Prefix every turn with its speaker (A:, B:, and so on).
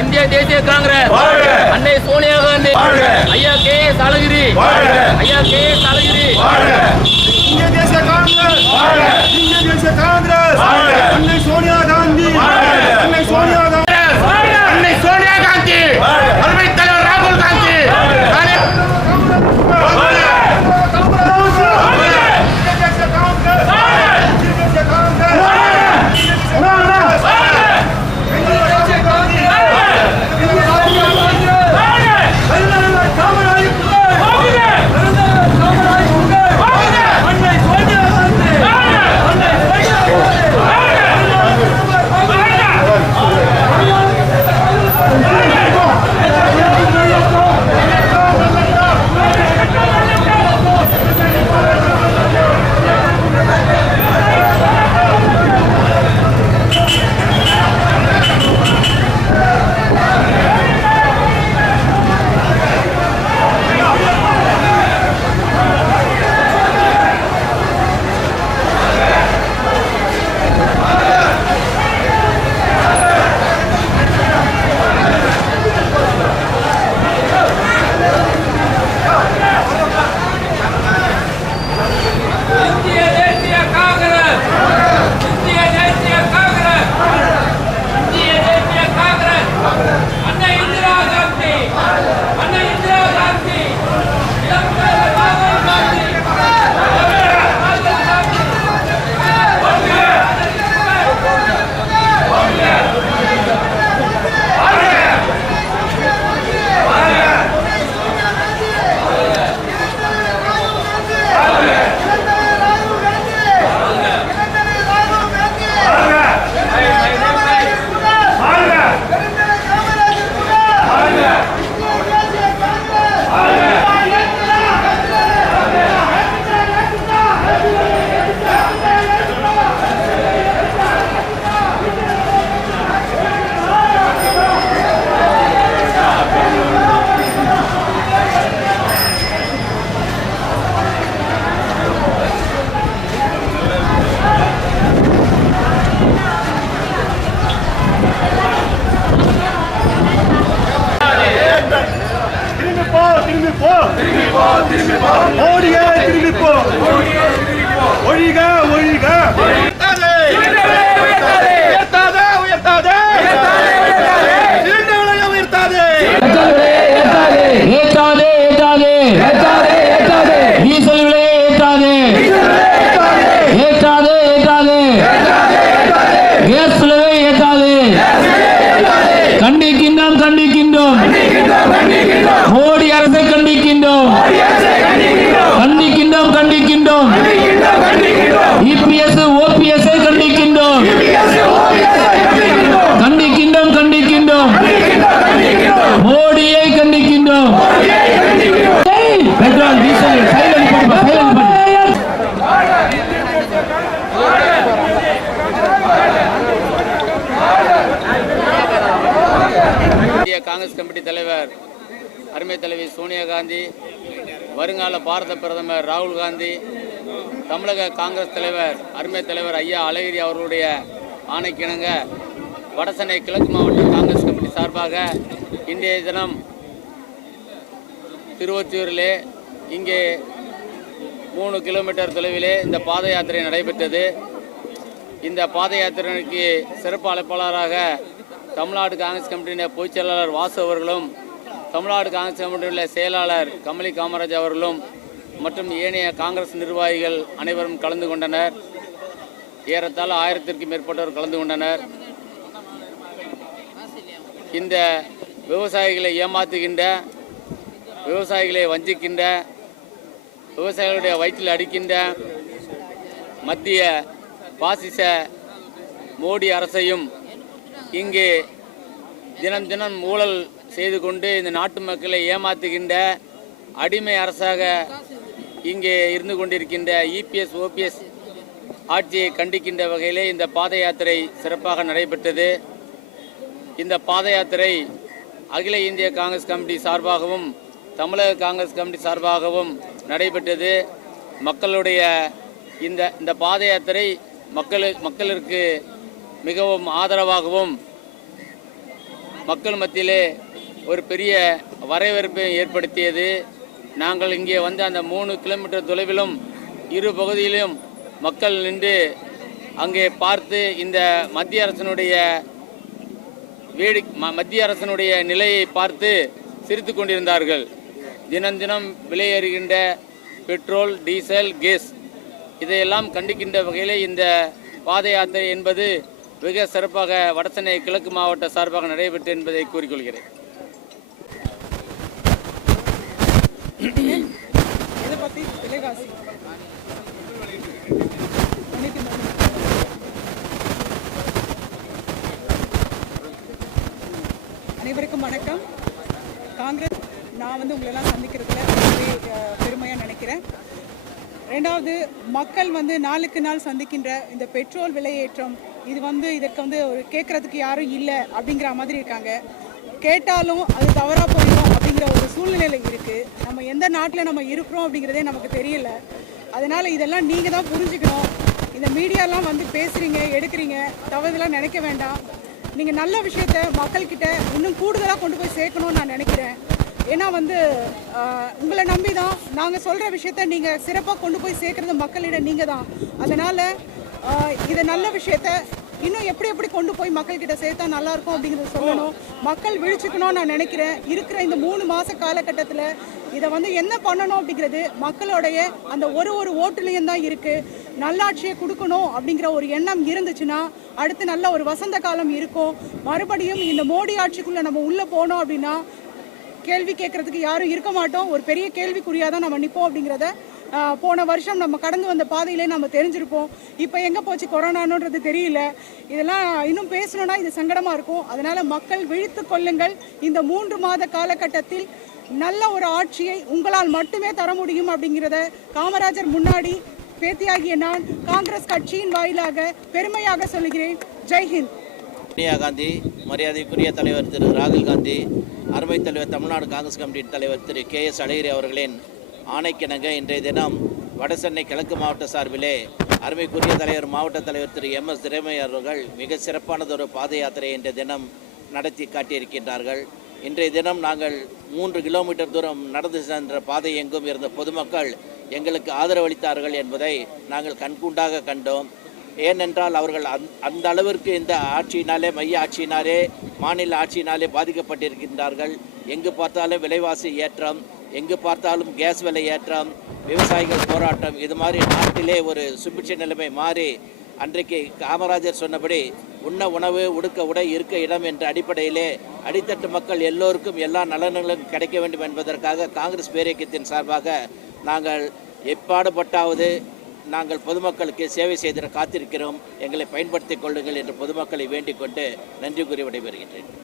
A: இந்திய தேசிய காங்கிரஸ்! அன்னை சோனியா காந்தி! ஐயா கே எஸ் அழகிரி ஐயா கே எஸ் அழகிரி
B: இந்திய தேசிய காங்கிரஸ்! இந்திய தேசிய காங்கிரஸ்! அன்னை சோனியா காந்தி!
A: কিনা காங்கிரஸ்
C: கமிட்டி தலைவர் அருமை தலைவி சோனியா காந்தி வருங்கால பாரத பிரதமர் ராகுல் காந்தி தமிழக காங்கிரஸ் தலைவர் அருமை தலைவர் ஐயா அழகிரி அவர்களுடைய ஆணைக்கிணங்க வடசென்னை கிழக்கு மாவட்ட காங்கிரஸ் கமிட்டி சார்பாக இன்றைய தினம் திருவொற்றியூரிலே இங்கே மூணு கிலோமீட்டர் தொலைவிலே இந்த பாத யாத்திரை நடைபெற்றது. இந்த பாத யாத்திரைக்கு சிறப்பு அழைப்பாளராக தமிழ்நாடு காங்கிரஸ் கமிட்டியினுடைய பொதுச் செயலாளர் வாசு அவர்களும் தமிழ்நாடு காங்கிரஸ் கமிட்டியுடைய செயலாளர் கமலி காமராஜ் அவர்களும் மற்றும் ஏனைய காங்கிரஸ் நிர்வாகிகள் அனைவரும் கலந்து கொண்டனர். ஏறத்தாழ ஆயிரத்திற்கும் மேற்பட்டோர் கலந்து கொண்டனர். இந்த விவசாயிகளை ஏமாத்துகின்ற விவசாயிகளை வஞ்சிக்கின்ற விவசாயிகளுடைய வயிற்றில் அடிக்கின்ற மத்திய பாசிச மோடி அரசையும் இங்கே தினம் தினம் ஊழல் செய்து கொண்டு இந்த நாட்டு மக்களை ஏமாத்துகின்ற அடிமை அரசாக இங்கே இருந்து கொண்டிருக்கின்ற இபிஎஸ் ஓபிஎஸ் ஆட்சியை கண்டிக்கின்ற வகையிலே இந்த பாத யாத்திரை சிறப்பாக நடைபெற்றது. இந்த பாத யாத்திரை அகில இந்திய காங்கிரஸ் கமிட்டி சார்பாகவும் தமிழக காங்கிரஸ் கமிட்டி சார்பாகவும் நடைபெற்றது. மக்களுடைய இந்த இந்த பாத யாத்திரை மக்களு மக்களிற்கு மிகவும் ஆதரவாகவும் மக்கள் மத்தியிலே ஒரு பெரிய வரவேற்பை ஏற்படுத்தியது. நாங்கள் இங்கே வந்து அந்த மூணு கிலோமீட்டர் தொலைவிலும் இரு பகுதியிலும் மக்கள் நின்று அங்கே பார்த்து இந்த மத்திய அரசினுடைய வேடி ம- மத்திய அரசனுடைய நிலையை பார்த்து சிரித்து கொண்டிருந்தார்கள். தினம் தினம் விலையேறுகின்ற பெட்ரோல் டீசல் கேஸ் இதையெல்லாம் கண்டிக்கின்ற வகையில் இந்த பாத யாத்திரை என்பது மிக சிறப்பாக வடசென்னை கிழக்கு மாவட்ட சார்பாக நடைபெற்று என்பதை கூறிக்கொள்கிறேன்.
D: அனைவருக்கும் வணக்கம். காங்கிரஸ் நான் வந்து உங்களெல்லாம் சந்திக்கிறதுல பெருமையாக நினைக்கிறேன். ரெண்டாவது மக்கள் வந்து நாளுக்கு நாள் சந்திக்கின்ற இந்த பெட்ரோல் விலையேற்றம் இது வந்து இதற்கு வந்து ஒரு கேட்கறதுக்கு யாரும் இல்லை அப்படிங்கிற மாதிரி இருக்காங்க. கேட்டாலும் அது தவறாக போயிடும் அப்படிங்கிற ஒரு சூழ்நிலையில் இருக்குது நம்ம எந்த நாட்டில் நம்ம இருக்கிறோம் அப்படிங்கிறதே நமக்கு தெரியல. அதனால் இதெல்லாம் நீங்கள் தான் புரிஞ்சுக்கணும். இந்த மீடியாலாம் வந்து பேசுகிறீங்க எடுக்கிறீங்க தவறுதெல்லாம் நினைக்க வேண்டாம். நீங்கள் நல்ல விஷயத்த மக்கள்கிட்ட இன்னும் கூடுதலாக கொண்டு போய் சேர்க்கணும்னு நான் நினைக்கிறேன். ஏன்னா வந்து உங்களை நம்பி தான் நாங்கள் சொல்கிற விஷயத்த நீங்கள் சிறப்பாக கொண்டு போய் சேர்க்குறது மக்களிடம் நீங்கள் தான் அதனால் இது நல்ல விஷயத்த இன்னும் எப்படி எப்படி கொண்டு போய் மக்கள்கிட்ட சேர்த்தா நல்லா இருக்கும் அப்படிங்கிறத சொல்லணும். மக்கள் விழிச்சுக்கணும்னு நான் நினைக்கிறேன். இருக்கிற இந்த மூணு மாத காலகட்டத்தில் இதை வந்து என்ன பண்ணணும் அப்படிங்கிறது மக்களுடைய அந்த ஒரு ஒரு ஓட்டுலேயும் தான் இருக்குது நல்லாட்சியை கொடுக்கணும் அப்படிங்கிற ஒரு எண்ணம் இருந்துச்சுன்னா அடுத்து நல்ல ஒரு வசந்த காலம் இருக்கும். மறுபடியும் இந்த மோடி ஆட்சிக்குள்ளே நம்ம உள்ளே போனோம் அப்படின்னா கேள்வி கேட்கறதுக்கு யாரும் இருக்க மாட்டோம். ஒரு பெரிய கேள்விக்குறியாக தான் நம்ம நிற்போம் அப்படிங்கிறத போன வருஷம் நம்ம கடந்து வந்த பாதையிலே நம்ம தெரிஞ்சிருப்போம். இப்போ எங்கே போச்சு கொரோனான்றது தெரியல. இதெல்லாம் இன்னும் பேசணும்னா இது சங்கடமாக இருக்கும். அதனால் மக்கள் விழித்து கொள்ளுங்கள். இந்த மூன்று மாத காலகட்டத்தில் நல்ல ஒரு ஆட்சியை உங்களால் மட்டுமே தர முடியும் அப்படிங்கிறத காமராஜர் முன்னாடி பேத்தியாகிய நான் காங்கிரஸ் கட்சியின் வாயிலாக பெருமையாக சொல்லுகிறேன். ஜெய்ஹிந்த்
E: சோனியா காந்தி மரியாதைக்குரிய தலைவர் திரு ராகுல் காந்தி அருமை தலைவர் தமிழ்நாடு காங்கிரஸ் கமிட்டியின் தலைவர் திரு கே எஸ் அழகிரி அவர்களின் ஆணைக்கிணங்க. இன்றைய தினம் வடசென்னை கிழக்கு மாவட்ட சார்பிலே அருமைக்குரிய தலைவர் மாவட்ட தலைவர் திரு எம். எஸ். அவர்கள் மிக சிறப்பானதொரு பாத யாத்திரை இன்றைய தினம் நடத்தி காட்டியிருக்கின்றார்கள். இன்றைய தினம் நாங்கள் மூன்று கிலோமீட்டர் தூரம் நடந்து சென்ற பாதை எங்கும் இருந்த பொதுமக்கள் எங்களுக்கு ஆதரவளித்தார்கள் என்பதை நாங்கள் கண்கூண்டாக கண்டோம். ஏனென்றால் அவர்கள் அந் அந்த அளவிற்கு இந்த ஆட்சியினாலே மைய ஆட்சியினாலே மாநில ஆட்சியினாலே பாதிக்கப்பட்டிருக்கின்றார்கள். எங்கு பார்த்தாலும் விலைவாசி ஏற்றம் எங்கு பார்த்தாலும் கேஸ் விலை ஏற்றம் விவசாயிகள் போராட்டம் இது மாதிரி நாட்டிலே ஒரு சுபிட்ச நிலைமை மாறி அன்றைக்கு காமராஜர் சொன்னபடி உண்ண உணவு உடுக்க உடை இருக்க இடம் என்ற அடிப்படையிலே அடித்தட்டு மக்கள் எல்லோருக்கும் எல்லா நலன்களும் கிடைக்க வேண்டும் என்பதற்காக காங்கிரஸ் பேரியக்கத்தின் சார்பாக நாங்கள் எப்பாடுபட்டாவது நாங்கள் பொதுமக்களுக்கு சேவை செய்திட காத்திருக்கிறோம். எங்களை பயன்படுத்திக் கொள்ளுங்கள் என்று பொதுமக்களை வேண்டிக் கொண்டு நன்றி கூறி விடைபெறுகின்றேன்.